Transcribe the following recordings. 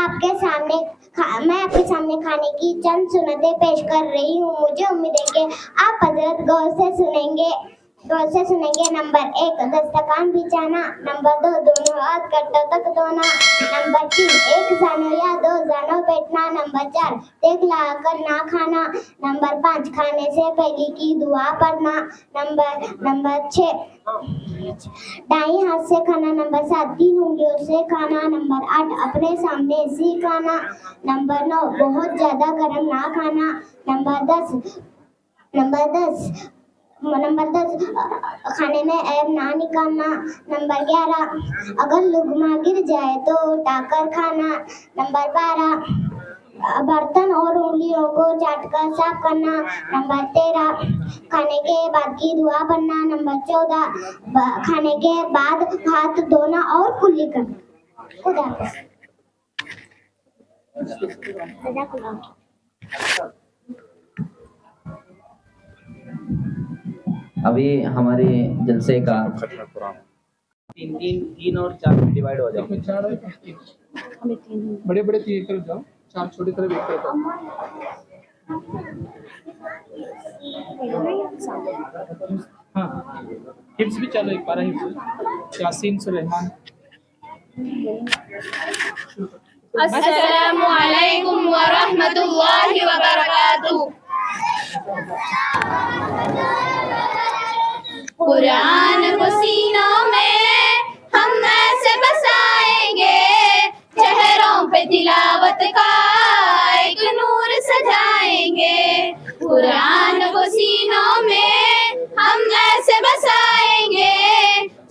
मैं आपके सामने खाने की चंद सुन्नतें पेश कर रही हूँ। मुझे उम्मीद है कि आप हजरत गौर से सुनेंगे। नंबर 1, दस्तरखान बिछाना। नंबर 2, दोनों हाथ कट्टों तक धोना। नंबर 3, एक जानो या 2 जानो बैठना। नंबर 4, देख लाकर ना खाना। नंबर 5, खाने से पहले की दुआ पढ़ना। नंबर 6, दाएं हाथ से खाना। नंबर 7, 3 उंगलियों से खाना। नंबर 8, अपने सामने से खाना। नंबर 9, बहुत ज्यादा गर्म ना खाना। नंबर 10 खाने में ऐब ना निकालना। नंबर 11, अगर लुगमा गिर जाए तो उठाकर खाना। नंबर 12, बर्तन और उंगलियों को चाटकर साफ करना। नंबर 13, खाने के बाद की दुआ पढ़ना। नंबर 14, खाने के बाद हाथ धोना और कुल्ली करना। खुदा हाफिज़। अभी हमारे जलसे का 3 और 4 में डिवाइड हो जाओ। बड़े बड़े 3 तरफ जाओ, 4 छोटी तरफ 1 तरफ। हाँ, हिफ्स भी चलो, एक बार हिफ्स यासीन सुलेमान। अस्सलामु अलैकुम व रहमतुल्लाहि व बरकातुहू। कुरान को सीनों में हम ऐसे बसाएंगे, चेहरों पे तिलावत का एक नूर सजाएंगे। कुरान को सीनों में हम ऐसे बसाएंगे,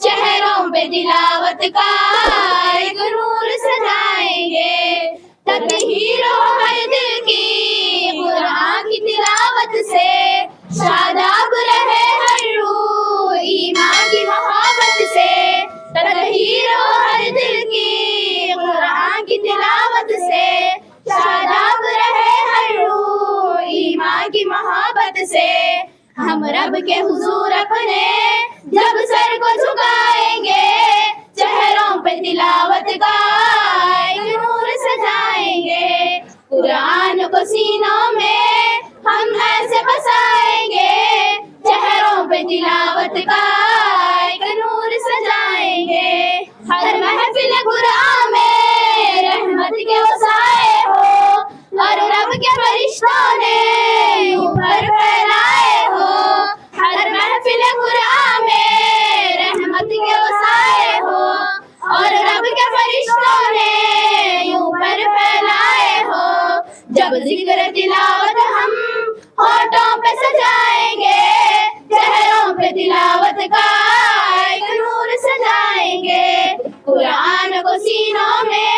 चेहरों पे तिलावत का एक नूर सजाएंगे। तत्हीर हो हर दिल की कुरान की तिलावत से, शादाब रहे हर रूह ईमान की मोहब्बत से। तत्हीर हो हर दिल की कुरान की तिलावत से, शादाब रहे हर रूह ईमान की मोहब्बत से। हम रब के हुजूर अपने जब सर को झुकाएंगे, चेहरों पे तिलावत का एक नूर सजाएंगे। कुरान को सीनों में हम ऐसे बसाएंगे, चेहरों पे तिलावत का एक नूर सजाएंगे। हर महफिल कुरान में रहमत के वसाए हो, और रब के फरिश्तों ने ऊपर फैलाए हो। हर महफिल कुरान में रहमत के वसाए हो, और रब के फरिश्तों ने ऊपर फैलाए हो। जब जिक्र तिलावत हम होठों पे सजाएंगे, चेहरों पे तिलावत का एक नूर सजाएंगे। कुरान को सीनों में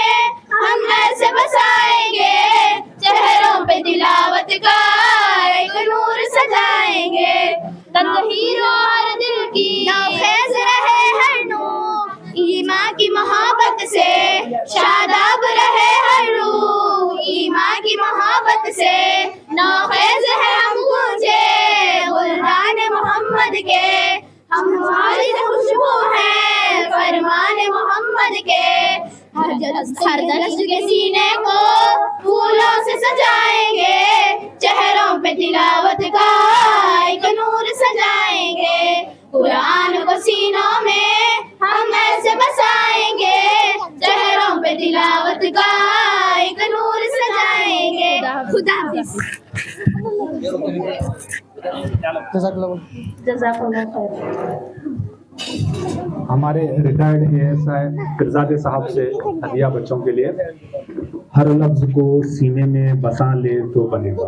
हम ऐसे बसाएंगे, चेहरों पे तिलावत का एक नूर सजाएंगे। तत्हीर हर दिल की नौखेज रहे हर नूर ईमान की मोहब्बत से, शादाब रहे हर रूह ईमान की मोहब्बत से। नौखेज है हम गूंजे गुलदान मोहम्मद के, हम हमारी खुशबू है फरमान मोहम्मद के। हर दस्त के सीने को फूलों से सजाएंगे, चेहरों पे तिलावत का एक नूर सजाएंगे। कुरान को सीनों में हम ऐसे बसाएंगे, चेहरों पे तिलावत का एक नूर सजाएंगे। खुदा हाफिज़। हमारे रिटायर्ड ASI फिरजादे साहब से हदिया बच्चों के लिए। हर लफ्ज को सीने में बसा ले तो बनेगा,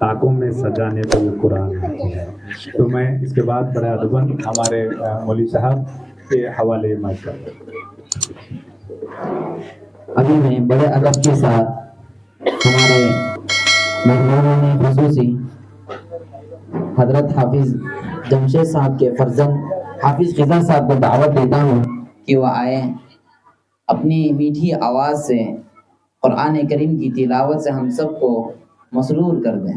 ताकों में सजाने तो वो कुरान है। तो मैं इसके बाद बड़े अदबन हमारे मौलवी साहब के हवाले माइक करता हूं। अभी मैं बड़े अदब के साथ हमारे मेहमानों खुसूसी हजरत हाफिज जमशेद साहब के फर्जंद हाफिज खिजा साहब को दावत देता हूँ कि वह आए, अपनी मीठी आवाज़ से कुरान करीम की तिलावत से हम सबको मसरूर कर दें।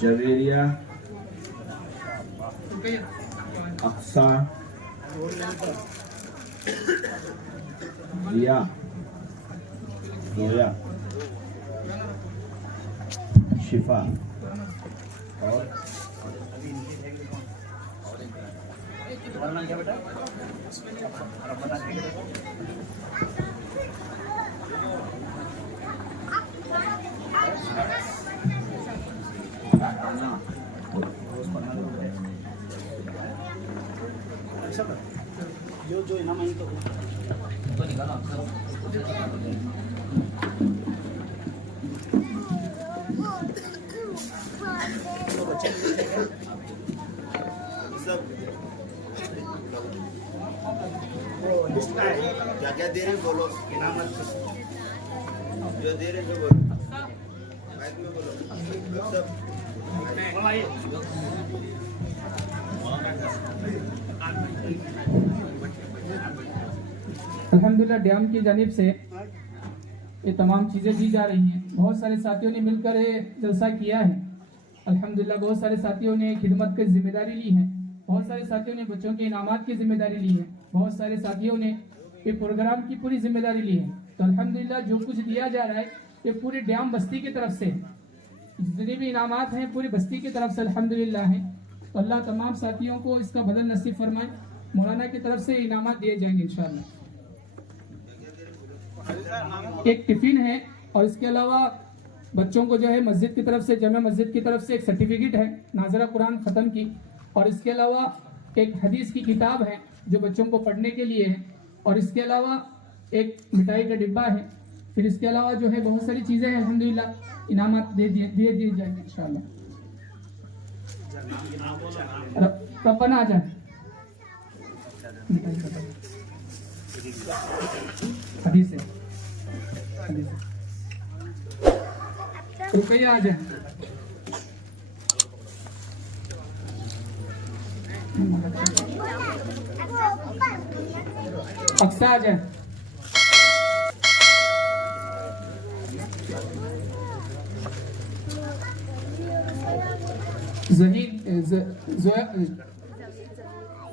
जवेरिया अक्सा रिया जोया शिफा और क्या क्या दे रहे बोलो, इनामत जो दे रहे जो बोलो, माइक में बोलो सब। अल्हम्दुलिल्लाह डैम की जानिब से ये तमाम चीज़ें दी जा रही हैं। बहुत सारे साथियों ने मिलकर ये जलसा किया है। अल्हम्दुलिल्लाह बहुत सारे साथियों ने खिदमत की जिम्मेदारी ली है। बहुत सारे साथियों ने बच्चों के इनामात की जिम्मेदारी ली है। बहुत सारे साथियों ने ये प्रोग्राम की पूरी जिम्मेदारी ली है। तो अल्हम्दुलिल्लाह जो कुछ दिया जा रहा है ये पूरी डैम बस्ती की तरफ से है। जितने भी इनामात हैं पूरी बस्ती की तरफ से अल्हम्दुलिल्लाह हैं। तो अल्लाह तमाम साथियों को इसका बदल नसीब फरमाए। मौलाना की तरफ से इनामात दिए जाएंगे इंशाअल्लाह। एक टिफिन है और इसके अलावा बच्चों को जो है मस्जिद की तरफ से, जमे मस्जिद की तरफ से एक सर्टिफिकेट है नाज़रा कुरान ख़त्म की, और इसके अलावा एक हदीस की किताब है जो बच्चों को पढ़ने के लिए है, और इसके अलावा एक मिठाई का डिब्बा है। फिर इसके अलावा जो है बहुत सारी चीज़ें हैं अल्हम्दुलिल्लाह इनामत दे दिए जाएंगे इंशाअल्लाह। रब्बना आ जाए हदीस है, रुपया आ जाए। अक्सा आ जाए।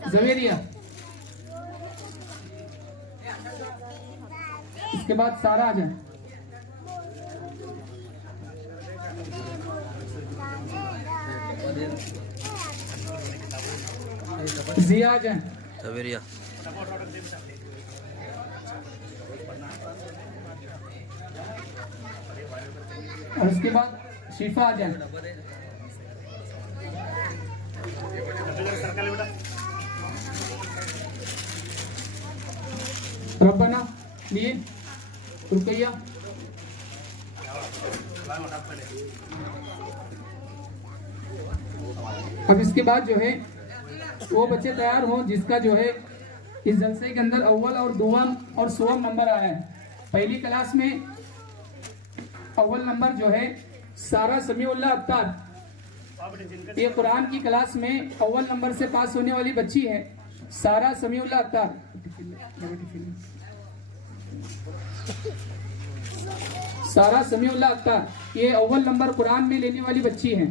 जवेरिया, इसके बाद सारा आ जाए। जिया आ जाए। सवेरिया और उसके बाद शिफा आ जाए। रब्बना लिए रुपया। अब इसके बाद जो है वो बच्चे तैयार हों जिसका जो है इस जलसे के अंदर अव्वल और दुआम और सोम नंबर आया है। पहली क्लास में अव्वल नंबर जो है सारा समीउल्लाह अत्तार, ये कुरान की क्लास में अव्वल नंबर से पास होने वाली बच्ची है सारा समीउल्लाह अत्तार। सारा समीउल्लाह अत्तार ये अव्वल नंबर कुरान में लेने वाली बच्ची है।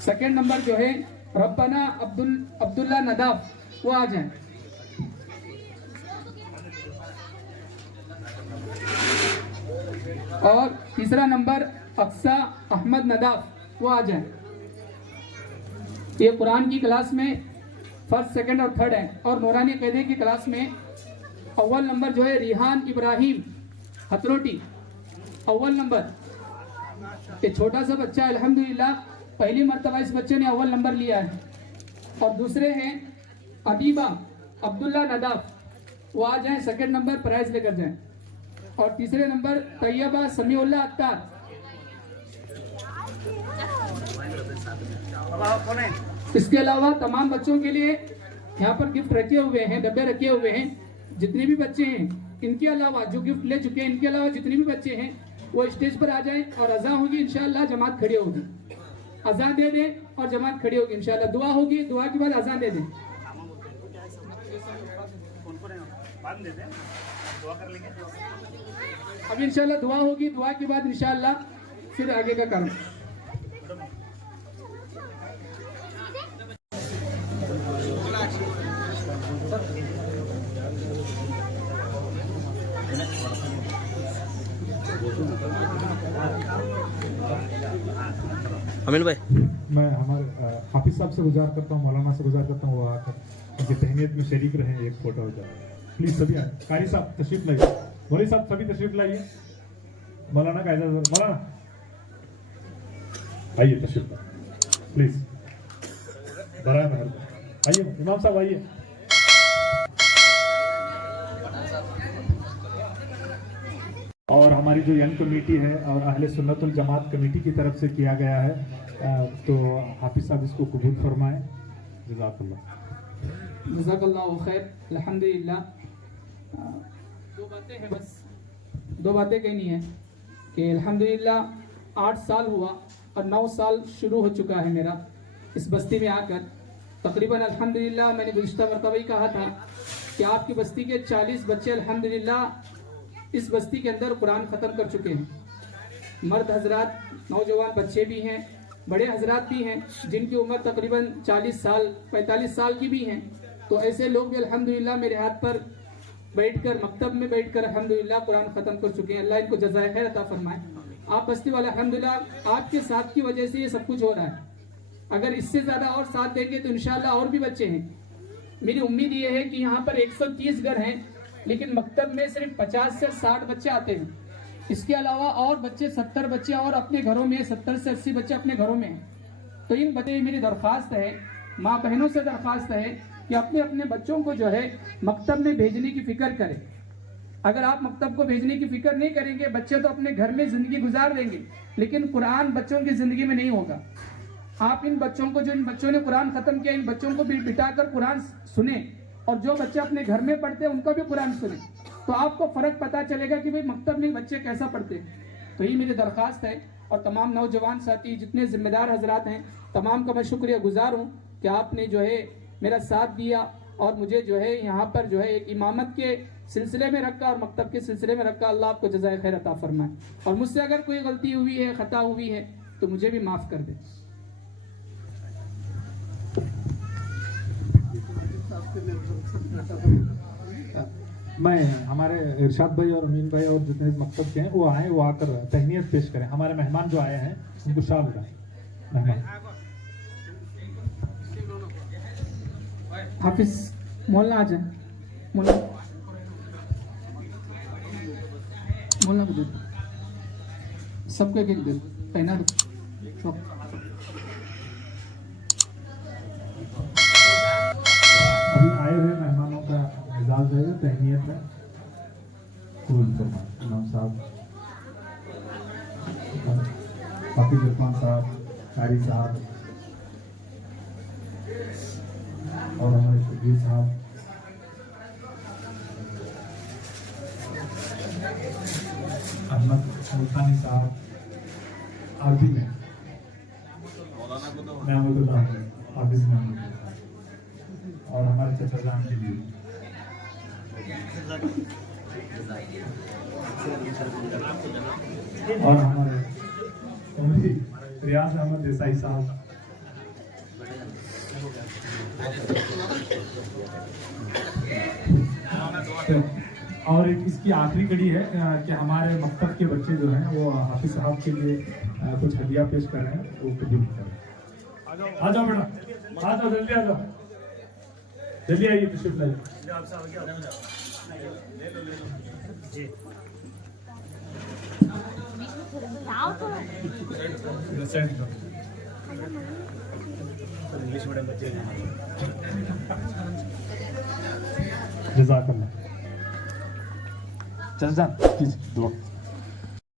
सेकेंड नंबर जो है रब्बाना अब्दुल्ला नदाफ, वो आ जाए। और तीसरा नंबर अक्सा अहमद नदाफ, वो आ जाए। ये कुरान की क्लास में फर्स्ट, सेकंड और थर्ड है। और नूरानी कैदे की क्लास में अव्वल नंबर जो है रिहान इब्राहिम हथरोटी, अव्वल नंबर। ये छोटा सा बच्चा अल्हम्दुलिल्लाह पहली मर्तबा इस बच्चे ने अव्वल नंबर लिया है। और दूसरे हैं अबीबा अब्दुल्ला नदाफ, वो आ जाए, सेकंड नंबर प्राइज लेकर जाए। और तीसरे नंबर तैयबा समीउल्लाह अत्तार। इसके अलावा तमाम बच्चों के लिए यहाँ पर गिफ्ट रखे हुए हैं, डब्बे रखे हुए हैं। जितने भी बच्चे हैं इनके अलावा जो गिफ्ट ले चुके हैं, इनके अलावा जितने भी बच्चे हैं वो स्टेज पर आ जाएं और अज़ान होगी इंशाअल्लाह, जमात खड़ी होगी। अज़ान दे दें और जमात खड़ी होगी इंशाअल्लाह। दुआ होगी, दुआ के बाद अज़ान दे दें। अब इंशाअल्लाह दुआ होगी, दुआ के बाद इंशाअल्लाह फिर आगे का काम। अमीन भाई, मैं हमारे हाफिज साहब से गुजार करता हूँ, मौलाना से गुजार करता हूँ वो आकर उनकी तहनीत में शरीक रहे, एक फोटो हो जाए प्लीज। सभी आए, कारी साहब तशरीफ लाइए, मौलवी साहब सभी तशरीफ लाइए। मौलाना का इजाजत, मौलाना आइए तशरीफ प्लीज। बराए मेहरबानी आइए इमाम साहब आइए। और हमारी जो यंग कमेटी है और अहले सुन्नतुल जमात कमेटी की तरफ से किया गया है, तो हाफिज साहब इसको कबूल फरमाएं। जज़ाकल्लाहु खैर। अल्हम्दुलिल्लाह। दो बातें हैं, बस दो बातें कहनी है कि अल्हम्दुलिल्लाह 8 साल हुआ और 9 साल शुरू हो चुका है मेरा इस बस्ती में आकर। तकरीबन अल्हम्दुलिल्लाह मैंने गुज़िश्ता मरतबा ही कहा था कि आपकी बस्ती के 40 बच्चे अल्हम्दुलिल्लाह इस बस्ती के अंदर कुरान ख़त्म कर चुके हैं। मर्द हजरात, नौजवान बच्चे भी हैं, बड़े हजरात भी हैं जिनकी उम्र तकरीबन 40 साल 45 साल की भी हैं। तो ऐसे लोग भी अल्हम्दुलिल्लाह मेरे हाथ पर बैठकर, मकतब में बैठकर अल्हम्दुलिल्लाह कुरान ख़त्म कर चुके हैं। अल्लाह इनको जज़ाए खैर अता फरमाए। आप बस्ती वाले अल्हम्दुलिल्लाह आपके साथ की वजह से ये सब कुछ हो रहा है। अगर इससे ज़्यादा और साथ देंगे तो इंशाअल्लाह और भी बच्चे हैं। मेरी उम्मीद ये है कि यहाँ पर 130 घर हैं, लेकिन मकतब में सिर्फ 50 से 60 बच्चे आते हैं। इसके अलावा और बच्चे 70 बच्चे और अपने घरों में 70 से 80 बच्चे अपने घरों में हैं। तो इन बच्चे मेरी दरख्वास्त है, माँ बहनों से दरख्वास्त है कि अपने अपने बच्चों को जो है मकतब में भेजने की फ़िक्र करें। अगर आप मकतब को भेजने की फ़िक्र नहीं करेंगे, बच्चे तो अपने घर में ज़िंदगी गुजार देंगे, लेकिन कुरान बच्चों की ज़िंदगी में नहीं होगा। आप इन बच्चों को, जो इन बच्चों ने कुरान ख़त्म किया, इन बच्चों को भी बिठाकर कुरान सुने, और जो बच्चे अपने घर में पढ़ते हैं उनका भी कुरान सुने, तो आपको फ़र्क पता चलेगा कि भाई मकतब में बच्चे कैसा पढ़ते हैं। तो यही मेरी दरख्वास्त है। और तमाम नौजवान साथी, जितने ज़िम्मेदार हजरात हैं, तमाम का मैं शुक्रिया गुजार हूँ कि आपने जो है मेरा साथ दिया और मुझे जो है यहाँ पर जो है एक इमामत के सिलसिले में रखा और मकतब के सिलसिले में रखा। अल्लाह आपको जज़ाए खैर अता फरमाए। और मुझसे अगर कोई गलती हुई है, ख़ता हुई है, तो मुझे भी माफ़ कर दे। मैं हमारे इरशाद भाई और अमीन भाई और जितने मकतब के हैं वो आए, वो आकर तहनीत पेश करें। हमारे मेहमान जो आए हैं उनको शाल उठाएं। मेहमान हाफिज मोलना आ जाए, मोलना को दे, सबको एक दे, पहना दो सब। अभी आए हुए मेहमानों का मिजाज है तहनीत है। इमाम साहब, हाफिज इरफान साहब, कारी साहब और हमारे शबीर साहब, अहमद सुल्तानी साहब, अरबी में महमूदुल्लाह हाफिज महमूद, और हमारे चचा जान के लिए और हमारे रियाज अहमद देसाई साहब। और एक इसकी आखिरी कड़ी है कि हमारे मकतब के बच्चे जो हैं वो हाफिज साहब के लिए कुछ हदिया पेश कर रहे हैं, वो कबूल करें। आ जाओ बेटा, आ जाओ, जल्दी आ जाओ, जल्दी आइए, तशरीफ लाइए। इंग्लिश मीडियम बच्चे जज़ाकल्लाह। चल जा दुआ।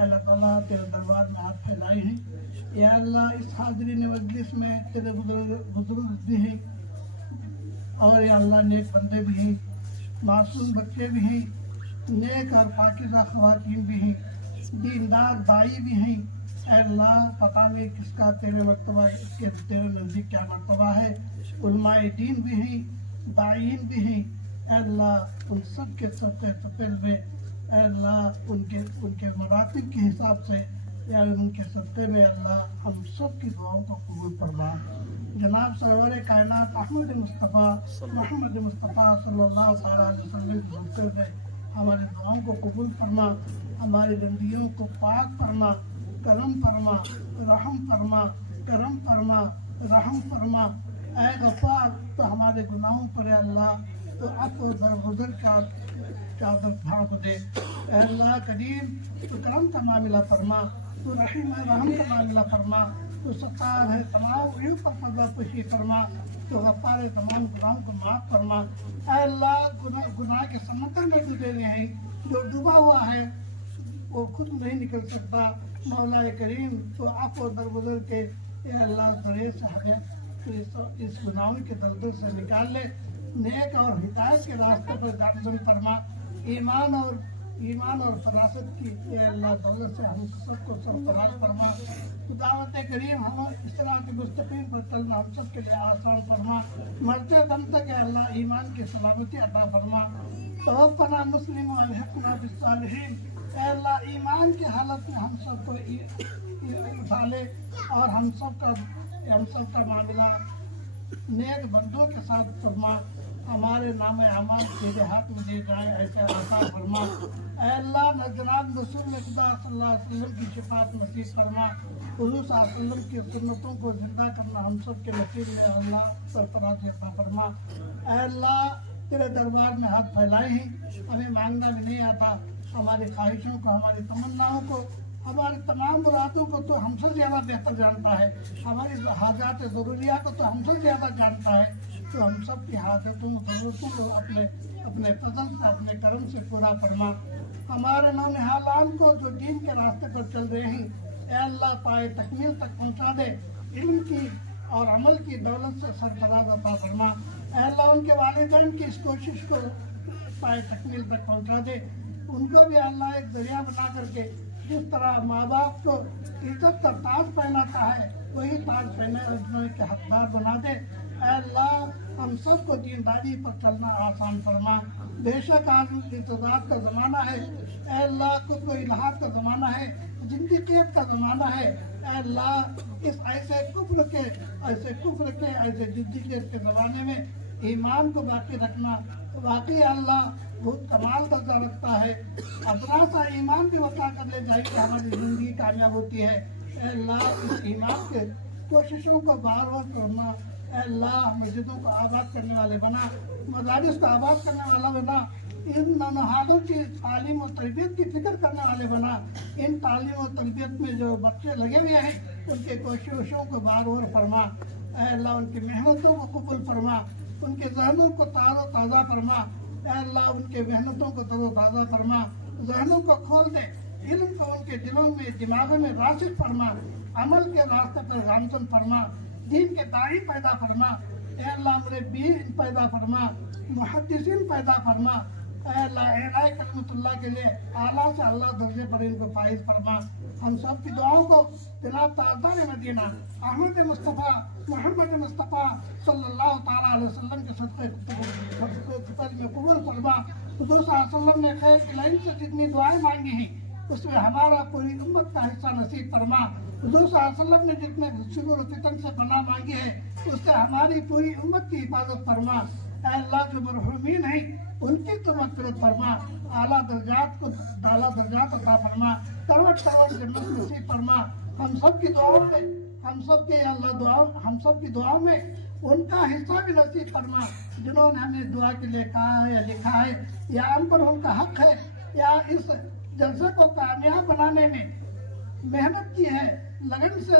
अल्लाह ताला तेरे दरबार में हाथ फैलाए हैं। या अल्लाह, इस हाज़रीन मजलिस में तेरे बुजुर्ग भी हैं और या अल्लाह नेक बंदे भी हैं, मासूम बच्चे भी हैं, नेक और पाकीज़ा ख़वातीन भी हैं, दीनदार दाई भी हैं। अल्लाह, पता नहीं किसका तेरे मर्तबा, तेरे नज़दीक क्या मर्तबा है। उलमाए दीन भी हैं, दायीन भी हैं। अल्लाह, उन सब के सफ़ेद में ऐ अल्लाह उनके मरातिब के हिसाब से या उनके सदक़े में अल्लाह हम सब की दुआओं को कबूल फरमा। जनाब सरवर कायनात अहमद मुस्तफ़ा मोहम्मद मुस्तफ़ा सल्लल्लाहु अलैहि वसल्लम की बरकत में हमारी दुआओं को कबूल फरमा, हमारी जिंदगियों को पाक फरमा, करम फरमा, रहम फरमा, करम फरमा, रहम फरमा। ऐ गफ़ार तो हमारे गुनाहों पर अल्लाह तो अफ़्व दरगुज़र का चादर ढाँप दे। ऐ अल्लाह करीम तो करम का मामला फरमा, तो रहीम है रहम का मामला फरमा, तो सत्तार है तमाम यूँ पर पर्दा पुशी फरमा, तो गफ़ार तमाम गुनाहों को माफ़ फरमा। ऐ अल्लाह गुनाह के समंदर में डूबे हुए हैं, जो डूबा हुआ है वो खुद नहीं निकल सकता। मौला करीम तो अफ़्व दरगुज़र के या अल्लाह दरे से हमें तो इस गुनाहों के दलदल से निकाल ले, नेक और हिदायत के रास्ते पर गामजन फरमा। ईमान और फरासत की ये अल्लाह दौलत से हम सबको सरफराज फरमा। खुदावत करीम हम इस तरह के मुस्तकीम पर चलना हम सब के लिए आसान फरमा। मरते दम तक अल्लाह ईमान की सलामती अता फरमा। तवफ़्फ़ना मुस्लिम व अलहिक़ना बिस्सालिहीन। अल्लाह ईमान की हालत में हम सबको उठा ले और हम सबका मामला नेक बंदों के साथ फरमा। हमारे नाम अमाल तेरे हाथ में दे जाए ऐसे आसान फरमा। ऐ अल्लाह जनाब रसूल खुदा सल्लल्लाहु अलैहि वसल्लम की शिफात नसीब फरमा। हुज़ूर सल्लल्लाहु अलैहि वसल्लम की सुन्नतों को जिंदा करना हम सब के नसीब में अल्लाह सरफराज अता फरमा। ऐ अल्लाह तेरे दरबार में हाथ फैलाए हैं, हमें मांगना भी नहीं आता। हमारी ख्वाहिशों को, हमारी तमन्नाओं को, हमारी तमाम मुरादों को तो हमसे ज़्यादा बेहतर जानता है। हमारी हाजात ज़रूरियात को तो हमसे ज़्यादा जानता है। तो हम सब की हाजतों ज़रूरतों को अपने फजल से, अपने करम से पूरा फरमा। हमारे नौनिहालान को जो दीन के रास्ते पर चल रहे हैं, ऐ अल्लाह पाए तकमील तक पहुँचा दे। इल्म की और अमल की दौलत से सरफराज अता फरमा। ऐ अल्लाह उनके वालिदैन की इस कोशिश को पाए तकमील तक पहुँचा दे। उनको भी अल्लाह एक दरिया बना करके जिस तरह माँ बाप को इज्जत का ताज पहनाता है, वही ताज पहने के हकदार बना दे। ऐ अल्लाह हम सबको दीनदारी पर चलना आसान फरमा। बेशक आज इंतज़ार का ज़माना है, ऐ अल्लाह को इल्हाद का ज़माना है, जिंदगियत का ज़माना है। ऐ अल्लाह इस ऐसे कुफ्र के ऐसे जिद्दियत के ज़माने में ईमान को बाकी रखना वाकई अल्लाह बहुत कमाल दर्जा रखता है। अपना सा ईमान भी बता कर ले जाए कि हमारी ज़िंदगी कामयाब होती है। ऐ अल्लाह इस ईमान के कोशिशों को बार बार करना। ऐ अल्लाह मस्जिदों को आबाद करने वाले बना, मदारिस को आबाद करने वाला बना, इन नौनिहालों की तालीम और तरबियत की फिक्र करने वाले बना। इन तालीम और तरबियत में जो बच्चे लगे हुए हैं उनके कोशिशों को बार बार फरमा। ऐ अल्लाह उनकी मेहनतों को कबूल फरमा, उनके जहनों को ताज़ा फरमा। ऐ अल्लाह उनके मेहनतों को तरोताज़ा फरमा, जहनों को खोल दे, इल्म को उनके दिलों में दिमागों में राशिद फरमा, अमल के रास्ते पर गामजन फरमा, दीन के दाई पैदा फरमा। ऐ अल्लाह मुरब्बीन पैदा फरमा, मुहद्दिसीन पैदा फरमा। ऐ अल्लाह इलाही कलमतुल्लाह के लिए आला से अल्लाह दर्जे पर इनको फाइज फरमा। हम सब की दुआओं को जनाब ताज़दार मदीना अहमद मुस्तफ़ा मोहम्मद मुस्तफ़ा सल्लल्लाहु ताला अलैहि वसल्लम के सदक़े में कबूल फरमा। हुज़ूर सल्लल्लाहु अलैहि वसल्लम ने खैर की लाइन से जितनी दुआएं मांगी हैं उसमें हमारा पूरी उम्मत का हिस्सा नसीब फरमा। हुज़ूर सल्लल्लाहु अलैहि वसल्लम ने जितने शुगर फितन से पनाह मांगी है उससे हमारी पूरी उम्मत की हिफाजत फरमा। ऐ अल्लाह जो मरहूमीन हैं उनकी तो मग़फ़िरत फरमा, आला दर्जात अता फरमा, करवट जन्नत नसीब फरमा। हम सब की दुआओं में उनका हिस्सा भी नसीब फरमा जिन्होंने हमें दुआ के लिए कहा है या लिखा है, या हम पर उनका हक है, या इस जलसे को कामयाब बनाने में मेहनत की है, लगन से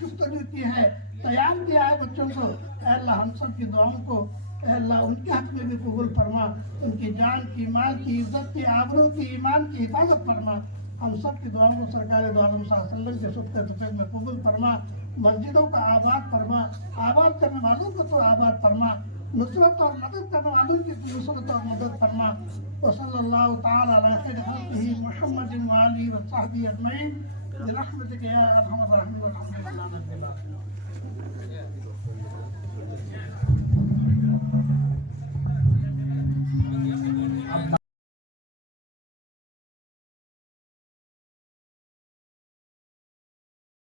जुस्तजू की है, तैयार किया है बच्चों को। ऐ अल्लाह हम सब की दुआओं को ऐ अल्लाह उनके हक में भी कबूल फरमा, उनकी जान की, माल की, इज्जत की, आबरू की, ईमान की हिफाजत फरमा। हम सब की दुआओं को सरकार दो आलम सल्लल्लाहु अलैहि वसल्लम के सुफ़ में कबूल फरमा। मस्जिदों का आबाद फरमा, आबाद करने वालों को तो आबाद फरमा, नुसरत और मदद करने वालों की नुसरत और मदद फरमा। वसल्लल्लाहु ताला अला खैरि खल्क़िही मुहम्मदिन व आलिहि व सहबिही अजमईन बिरहमतिका या अरहमर राहिमीन।